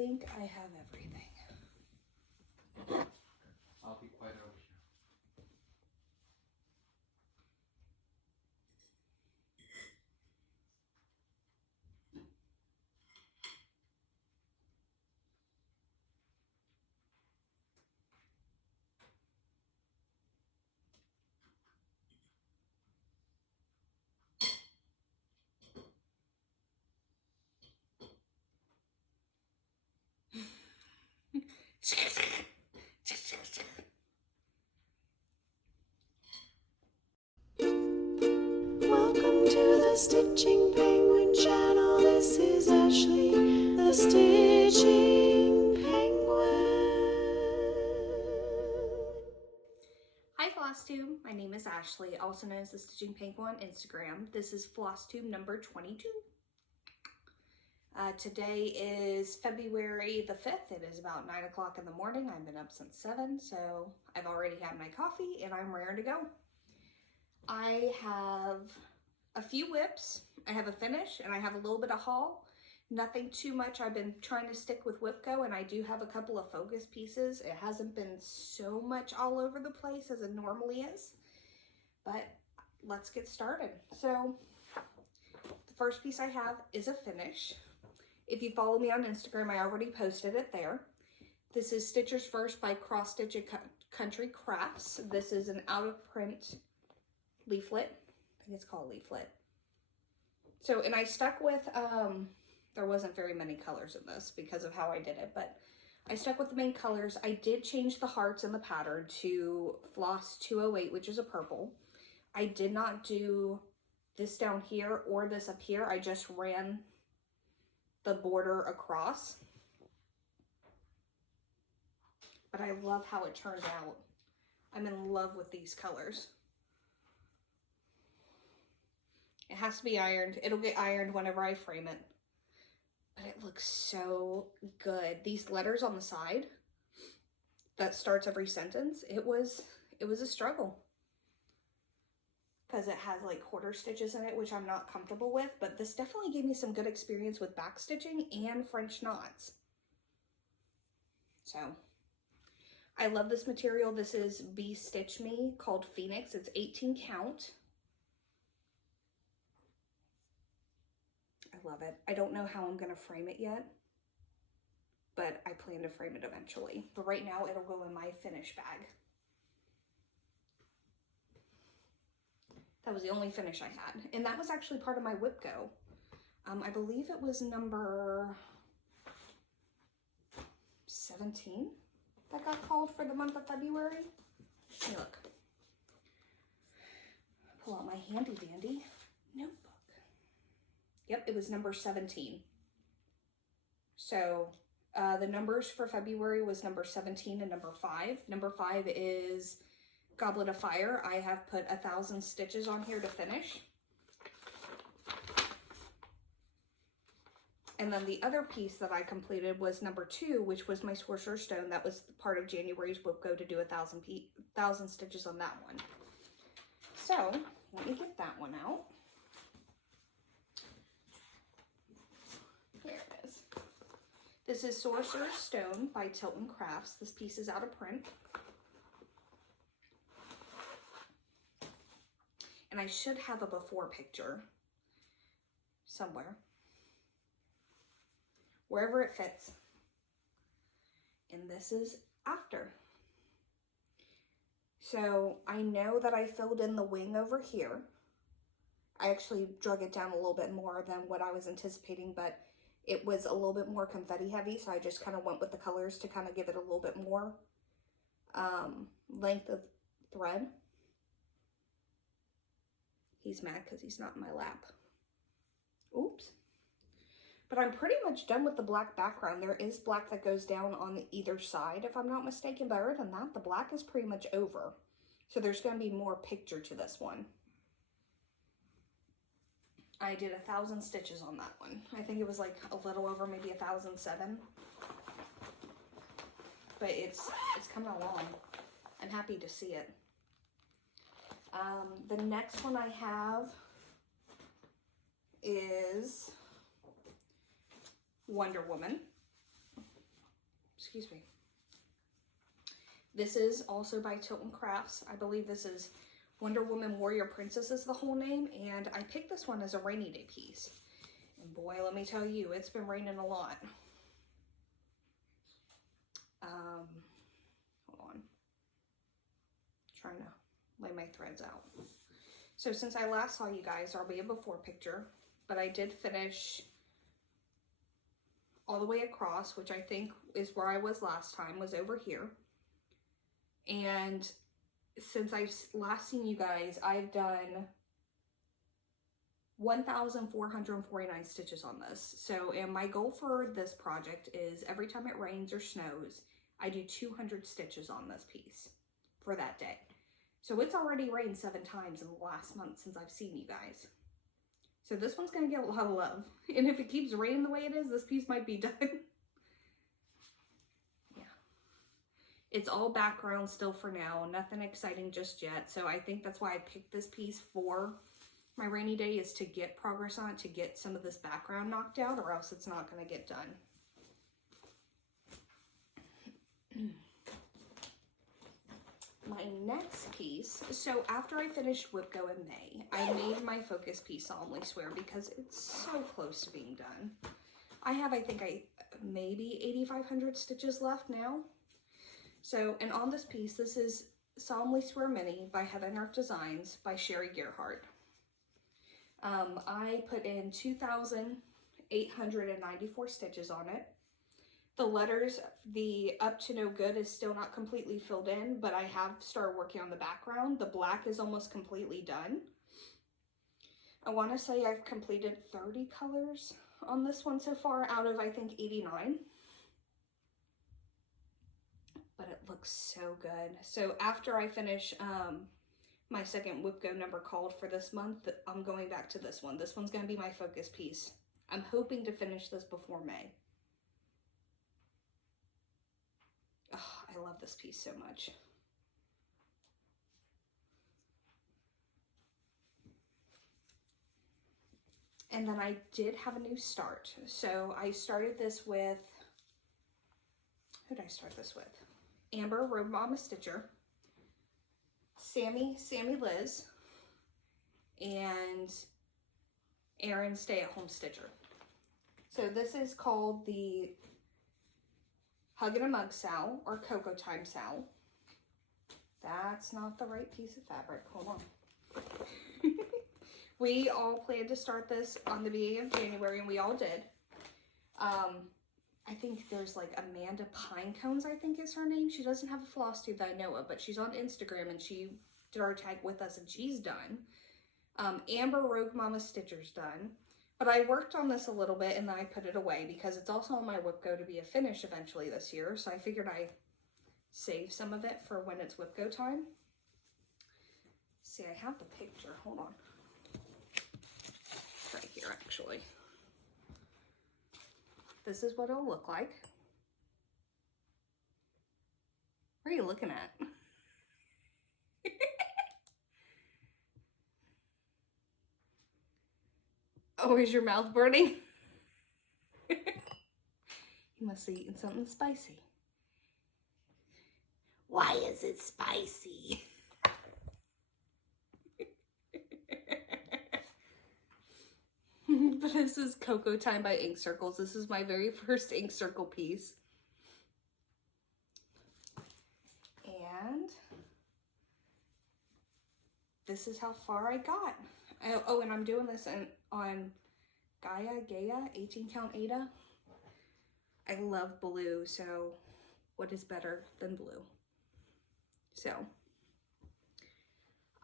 think I have everything. I'll be quiet over here. Welcome to the Stitching Penguin channel. This is Ashley, the Stitching Penguin. Hi Flosstube, my name is Ashley, also known as the Stitching Penguin on Instagram. This is Flosstube number 22. Today is February the 5th. It is about 9 o'clock in the morning. I've been up since 7, so I've already had my coffee and I'm ready to go. I have a few whips, I have a finish, and I have a little bit of haul. Nothing too much. I've been trying to stick with whip go, and I do have a couple of focus pieces. It hasn't been so much all over the place as it normally is, but let's get started. So the first piece I have is a finish. If you follow me on Instagram, I already posted it there. This is Stitchers First by Cross Stitch Country Crafts. This is an out of print leaflet. I think it's called leaflet. So, and I stuck with, there wasn't very many colors in this because of how I did it, but I stuck with the main colors. I did change the hearts in the pattern to Floss 208, which is a purple. I did not do this down here or this up here. I just ran the border across. But I love how it turned out. I'm in love with these colors. It has to be ironed. It'll get ironed whenever I frame it. But it looks so good. These letters on the side that starts every sentence, it was a struggle. Because it has like quarter stitches in it, which I'm not comfortable with. But this definitely gave me some good experience with back stitching and French knots. So, I love this material. This is Bee Stitch Me called Phoenix. It's 18 count. I love it. I don't know how I'm going to frame it yet, but I plan to frame it eventually. But right now it'll go in my finish bag. That was the only finish I had. And that was actually part of my whip go. I believe it was number 17 that got called for the month of February. Hey, look. Pull out my handy dandy notebook. Yep, it was number 17. So the numbers for February was number 17 and number 5. Number 5 is Goblet of Fire. I have put 1,000 stitches on here to finish. And then the other piece that I completed was number 2, which was my Sorcerer's Stone. That was part of January's whip go to do 1,000 stitches on that one. So let me get that one out. There it is. This is Sorcerer's Stone by Tilton Crafts. This piece is out of print. And I should have a before picture somewhere. Wherever it fits. And this is after. So I know that I filled in the wing over here. I actually drug it down a little bit more than what I was anticipating, but it was a little bit more confetti heavy, so I just kind of went with the colors to kind of give it a little bit more length of thread. He's mad because he's not in my lap. Oops. But I'm pretty much done with the black background. There is black that goes down on either side, if I'm not mistaken, but other than that, the black is pretty much over. So there's going to be more picture to this one. I did 1,000 stitches on that one. I think it was like a little over maybe 1,007. But it's coming along. I'm happy to see it. The next one I have is Wonder Woman. excuse me. This is also by Tilton Crafts. I believe this is Wonder Woman Warrior Princess is the whole name, and I picked this one as a rainy day piece. And boy, let me tell you, it's been raining a lot. Hold on. Trying to lay my threads out. So since I last saw you guys, there'll be a before picture, but I did finish all the way across, which I think is where I was last time, was over here. And since I've last seen you guys, I've done 1,449 stitches on this. So, and my goal for this project is every time it rains or snows, I do 200 stitches on this piece for that day. So it's already rained 7 times in the last month since I've seen you guys. So this one's gonna get a lot of love. And if it keeps raining the way it is, this piece might be done. It's all background still for now, nothing exciting just yet. So I think that's why I picked this piece for my rainy day, is to get progress on it, to get some of this background knocked out, or else it's not going to get done. My next piece, so after I finished Whip Go in May, I made my focus piece Solemnly Swear because it's so close to being done. I have, I think, maybe 8,500 stitches left now. So, and on this piece, this is Solemnly Swear Mini by Heaven Earth Designs by Sherry Gerhardt. I put in 2,894 stitches on it. The letters, the up to no good is still not completely filled in, but I have started working on the background. The black is almost completely done. I want to say I've completed 30 colors on this one so far out of, I think, 89. But it looks so good. So after I finish my second Whip Go number called for this month, I'm going back to this one. This one's going to be my focus piece. I'm hoping to finish this before May. Oh, I love this piece so much. And then I did have a new start. So I started this with, who did I start this with? Amber, Rogue Mama Stitcher, Sammy Liz, and Aaron, Stay at Home Stitcher. So this is called the Hug and a Mug Sal, or Cocoa Time Sal. That's not the right piece of fabric. Hold on. We all planned to start this on the beginning of January, and we all did. I think there's like Amanda Pinecones, I think is her name. She doesn't have a Flosstube that I know of, but she's on Instagram and she did our tag with us and she's done. Amber, Rogue Mama Stitcher's done. But I worked on this a little bit and then I put it away because it's also on my Whip Go to be a finish eventually this year. So I figured I'd save some of it for when it's Whip Go time. See, I have the picture. Hold on. It's right here, actually. This is what it'll look like. What are you looking at? Oh, is your mouth burning? You must have eaten something spicy. Why is it spicy? But this is Cocoa Time by Ink Circles. This is my very first ink circle piece. And this is how far I got. Oh, and I'm doing this on Gaia 18 count Ada. I love blue, so what is better than blue? So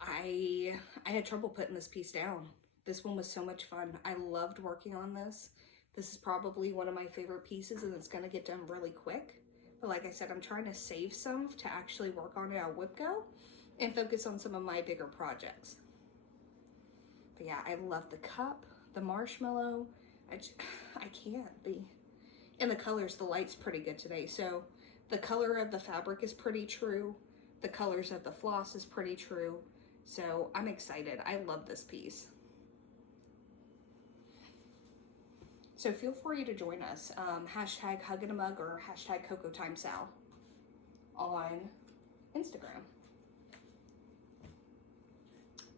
I had trouble putting this piece down. This one was so much fun. I loved working on this. This is probably one of my favorite pieces and it's gonna get done really quick. But like I said, I'm trying to save some to actually work on it at Whip Go and focus on some of my bigger projects. But yeah, I love the cup, the marshmallow. I can't. And the colors, the light's pretty good today. So the color of the fabric is pretty true. The colors of the floss is pretty true. So I'm excited. I love this piece. So feel free to join us. Hashtag Hug in a Mug or hashtag Cocoa Time Sal on Instagram.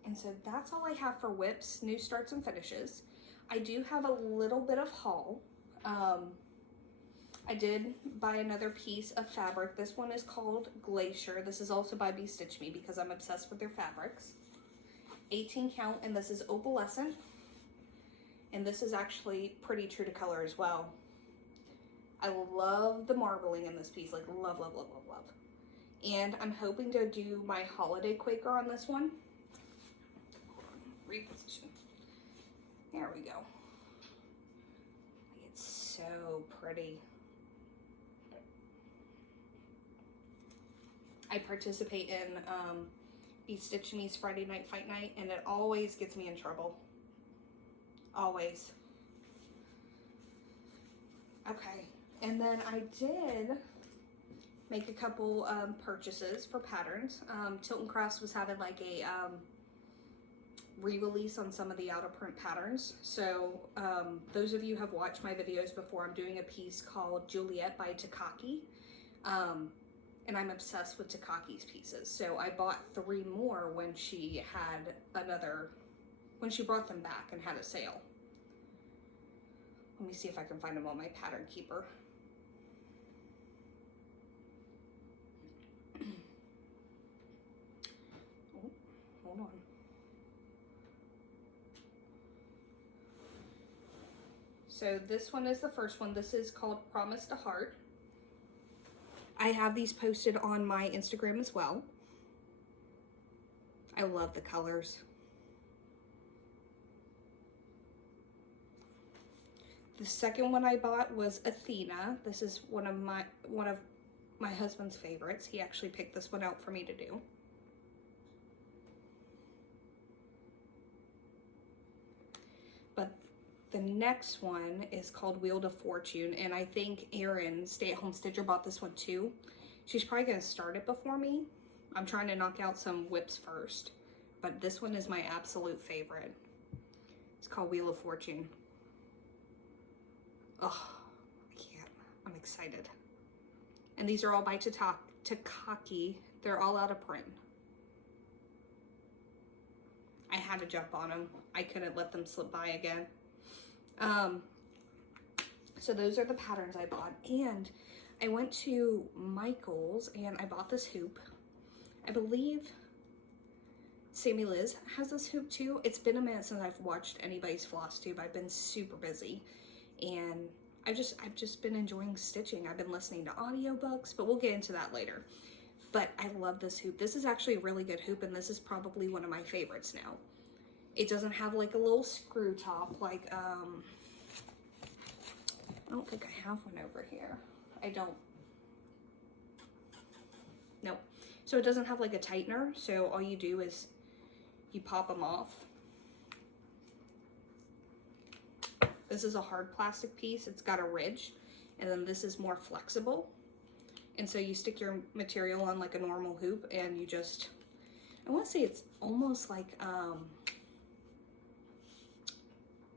And so that's all I have for whips, new starts and finishes. I do have a little bit of haul. I did buy another piece of fabric. This one is called Glacier. This is also by Stitch Me because I'm obsessed with their fabrics. 18 count, and this is opalescent. And this is actually pretty true to color as well. I love the marbling in this piece, like love, love, love, love, love. And I'm hoping to do my holiday Quaker on this one. Reposition. There we go. It's so pretty. I participate in Stitch Me's Friday Night Fight Night, and it always gets me in trouble. Always. Okay, and then I did make a couple purchases for patterns. Tilton Crafts was having like a re-release on some of the out of print patterns. So those of you who have watched my videos before, I'm doing a piece called Juliet by Takaki. And I'm obsessed with Takaki's pieces. So I bought 3 more when she had when she brought them back and had a sale. Let me see if I can find them on my pattern keeper. Oh, hold on. So this one is the first one. This is called Promise to Heart. I have these posted on my Instagram as well. I love the colors. The second one I bought was Athena. This is one of my husband's favorites. He actually picked this one out for me to do. But the next one is called Wheel of Fortune, and I think Erin, Stay at Home Stitcher, bought this one too. She's probably going to start it before me. I'm trying to knock out some whips first, but this one is my absolute favorite. It's called Wheel of Fortune. Oh, I can't. I'm excited. And these are all by Takaki. They're all out of print. I had to jump on them. I couldn't let them slip by again. So those are the patterns I bought, and I went to Michael's and I bought this hoop. I believe Sammy Liz has this hoop too. It's been a minute since I've watched anybody's Flosstube. I've been super busy, and I've just been enjoying stitching. I've been listening to audiobooks, but we'll get into that later. But I love this hoop. This is actually a really good hoop, and this is probably one of my favorites now. It doesn't have like a little screw top like, I don't think I have one over here. I don't. Nope. So it doesn't have like a tightener, so all you do is you pop them off. This is a hard plastic piece. It's got a ridge, and then this is more flexible. And so you stick your material on like a normal hoop, and you just, I want to say it's almost like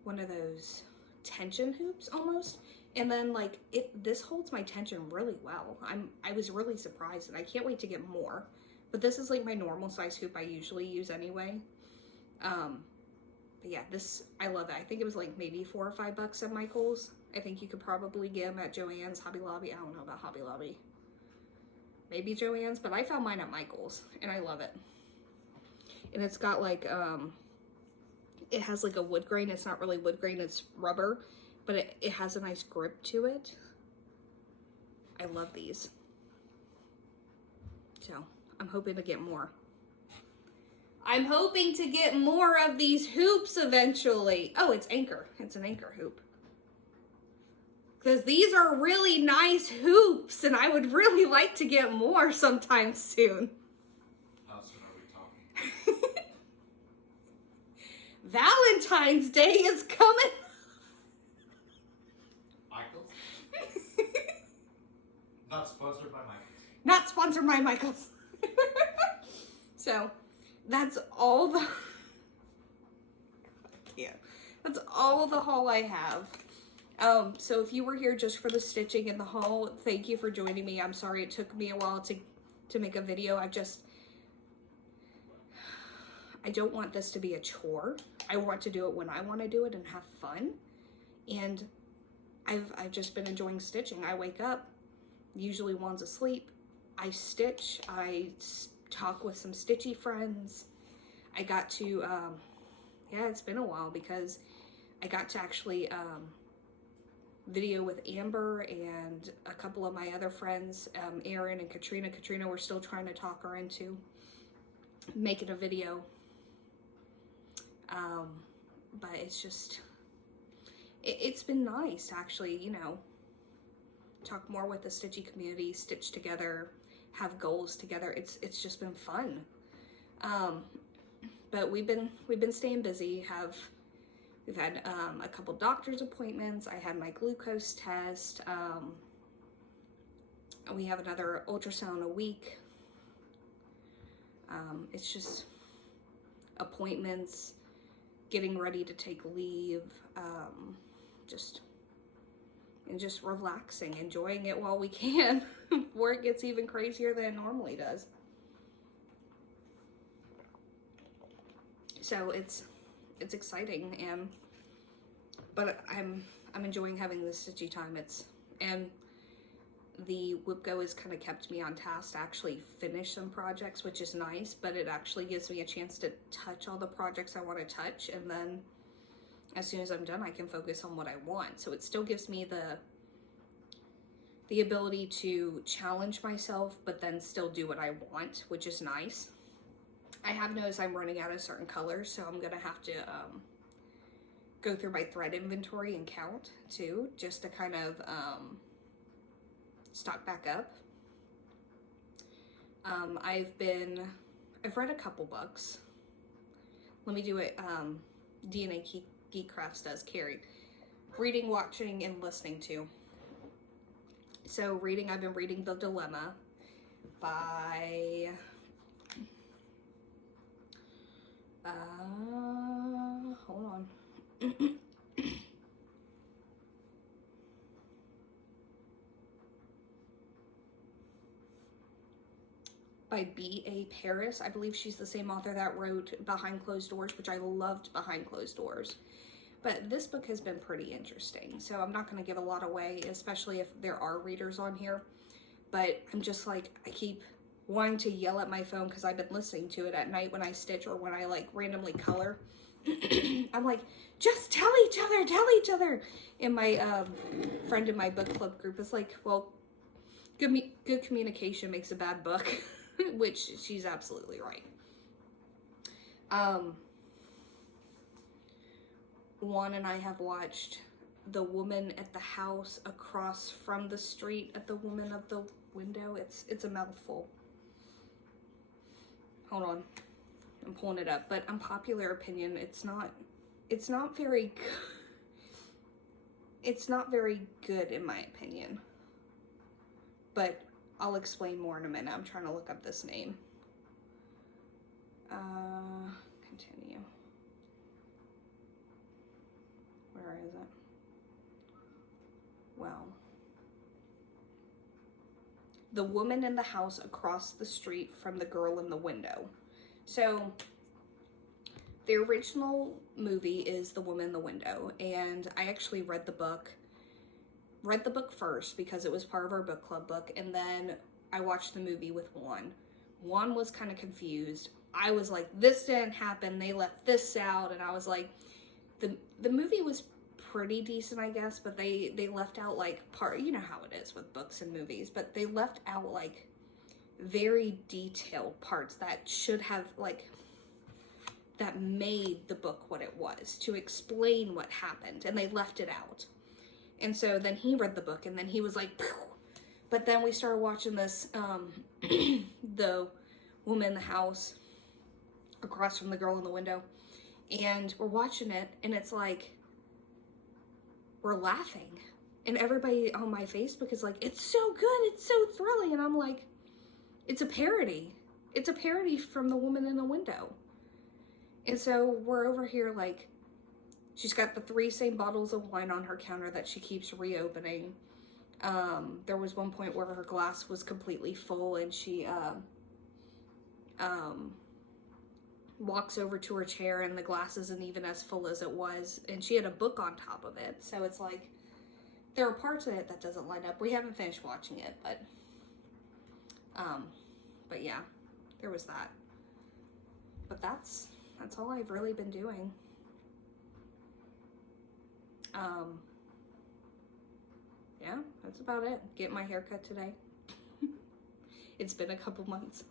one of those tension hoops almost. And then like this holds my tension really well. I was really surprised, and I can't wait to get more. But this is like my normal size hoop I usually use anyway. But yeah, this, I love it. I think it was like maybe $4 or $5 at Michael's. I think you could probably get them at Joann's, Hobby Lobby. I don't know about Hobby Lobby. Maybe Joann's, but I found mine at Michael's, and I love it. And it's got like, it has like a wood grain. It's not really wood grain, it's rubber, but it has a nice grip to it. I love these. So I'm hoping to get more. I'm hoping to get more of these hoops eventually. Oh, it's Anchor. It's an Anchor hoop. Because these are really nice hoops, and I would really like to get more sometime soon. How soon are we talking? Valentine's Day is coming. Michael's? Not sponsored by Michael's. Not sponsored by Michael's. So, that's all the... That's all the haul I have. So if you were here just for the stitching in the haul, thank you for joining me. I'm sorry it took me a while to make a video. I don't want this to be a chore. I want to do it when I want to do it and have fun. And I've just been enjoying stitching. I wake up, usually Juan's asleep. I stitch. I talk with some stitchy friends. I got to, yeah, it's been a while because I got to actually video with Amber and a couple of my other friends, Erin and Katrina. Katrina, we're still trying to talk her into making a video. But it's just, it's been nice to actually, you know, talk more with the stitchy community, stitch together, have goals together. It's just been fun. But we've been staying busy. We've had a couple doctor's appointments. I had my glucose test. We have another ultrasound a week. It's just appointments, getting ready to take leave, just relaxing, enjoying it while we can before it gets even crazier than it normally does. So it's exciting, but I'm enjoying having this stitchy time. And the WIPGO has kind of kept me on task to actually finish some projects, which is nice, but it actually gives me a chance to touch all the projects I want to touch, and then as soon as I'm done, I can focus on what I want. So it still gives me the ability to challenge myself, but then still do what I want, which is nice. I have noticed I'm running out of certain colors, so I'm gonna have to go through my thread inventory and count too, just to kind of stock back up. I've read a couple books. Let me do it. DNA Geek Crafts does carry reading, watching, and listening to. So reading, I've been reading The Dilemma by hold on. By B.A. Paris. I believe she's the same author that wrote Behind Closed Doors, which I loved Behind Closed Doors. But this book has been pretty interesting, so I'm not going to give a lot away, especially if there are readers on here. But I'm just like, I keep wanting to yell at my phone because I've been listening to it at night when I stitch or when I like randomly color. I'm like, just tell each other. And my friend in my book club group is like, well, good communication makes a bad book. Which she's absolutely right. Juan and I have watched The Woman at the House Across from the Street at the Woman of the Window. It's a mouthful. Hold on, I'm pulling it up. But unpopular opinion, it's not very good in my opinion. But I'll explain more in a minute. I'm trying to look up this name. Continue. Where is it? Well, The Woman in the House Across the Street from the Girl in the Window. So, the original movie is The Woman in the Window, and I actually read the book first because it was part of our book club book, and then I watched the movie with Juan. Juan was kind of confused. I was like, this didn't happen, they left this out, and I was like, the movie was pretty decent, I guess, but they left out like you know how it is with books and movies, but they left out like very detailed parts that should have that made the book what it was, to explain what happened, and they left it out. And so then he read the book, and then he was like, phew. But then we started watching this, The Woman in the House Across from the Girl in the Window. And we're watching it, and it's like, we're laughing. And everybody on my Facebook is like, it's so good, it's so thrilling. And I'm like, it's a parody. It's a parody from The Woman in the Window. And so we're over here like, She's got the 3 same bottles of wine on her counter that she keeps reopening. There was one point where her glass was completely full and she walks over to her chair and the glass isn't even as full as it was, and she had a book on top of it. So it's like there are parts of it that doesn't line up. We haven't finished watching it, but yeah, there was that. But that's all I've really been doing. Yeah, that's about it. Get my hair cut today. It's been a couple months.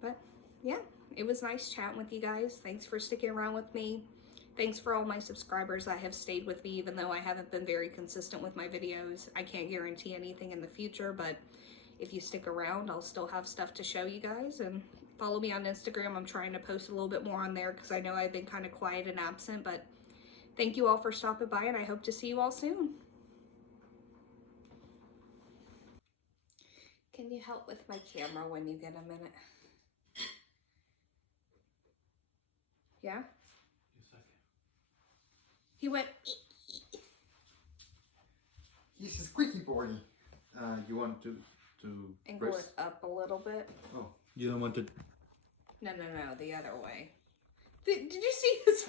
But yeah, it was nice chatting with you guys. Thanks for sticking around with me. Thanks for all my subscribers that have stayed with me, even though I haven't been very consistent with my videos. I can't guarantee anything in the future, but if you stick around, I'll still have stuff to show you guys. And follow me on Instagram. I'm trying to post a little bit more on there because I know I've been kind of quiet and absent, but thank you all for stopping by, and I hope to see you all soon. Can you help with my camera when you get a minute? Yeah? Yes, I can. He went, He's a squeaky boy. You want to angle press? it up a little bit. Oh, you don't want to. No, the other way. Did you see his